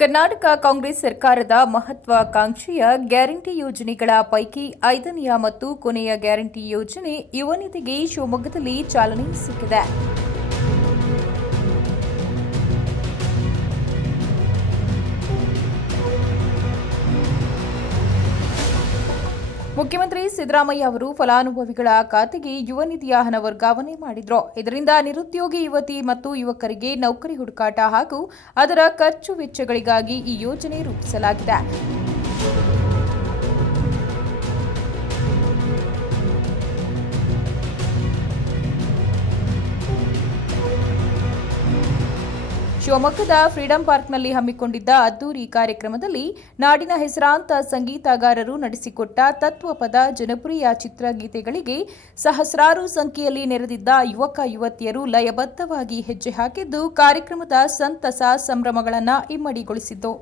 ಕರ್ನಾಟಕ ಕಾಂಗ್ರೆಸ್ ಸರ್ಕಾರದ ಮಹತ್ವಾಕಾಂಕ್ಷೆಯ ಗ್ಯಾರಂಟಿ ಯೋಜನೆಗಳ ಪೈಕಿ 5ನೆಯ ಮತ್ತು ಕೊನೆಯ ಗ್ಯಾರಂಟಿ ಯೋಜನೆ ಯುವ ನಿಧಿಗೆ ಶಿವಮೊಗ್ಗದಲ್ಲಿ ಚಾಲನೆ ಸಿಕ್ಕಿದೆ. ಮುಖ್ಯಮಂತ್ರಿ ಸಿದ್ದರಾಮಯ್ಯ ಅವರು ಫಲಾನುಭವಿಗಳ ಖಾತೆಗೆ ಯುವ ನಿಧಿಯ ಹಣ ವರ್ಗಾವಣೆ ಮಾಡಿದ್ರು. ಇದರಿಂದ ನಿರುದ್ಯೋಗಿ ಯುವತಿ ಮತ್ತು ಯುವಕರಿಗೆ ನೌಕರಿ ಹುಡುಕಾಟ ಹಾಗೂ ಅದರ ಖರ್ಚು ವೆಚ್ಚಗಳಿಗಾಗಿ ಈ ಯೋಜನೆ ರೂಪಿಸಲಾಗಿದೆ. ಶಿವಮೊಗ್ಗದ ಫ್ರೀಡಂ ಪಾರ್ಕ್ನಲ್ಲಿ ಹಮ್ಮಿಕೊಂಡಿದ್ದ ಅದ್ದೂರಿ ಕಾರ್ಯಕ್ರಮದಲ್ಲಿ ನಾಡಿನ ಹೆಸರಾಂತ ಸಂಗೀತಗಾರರು ನಡೆಸಿಕೊಟ್ಟ ತತ್ವಪದ ಜನಪ್ರಿಯ ಚಿತ್ರಗೀತೆಗಳಿಗೆ ಸಹಸ್ರಾರು ಸಂಖ್ಯೆಯಲ್ಲಿ ನೆರೆದಿದ್ದ ಯುವಕ ಯುವತಿಯರು ಲಯಬದ್ಧವಾಗಿ ಹೆಜ್ಜೆ ಹಾಕಿದ್ದು ಕಾರ್ಯಕ್ರಮದ ಸಂತಸ ಸಂಭ್ರಮಗಳನ್ನು ಇಮ್ಮಡಿಗೊಳಿಸಿತು.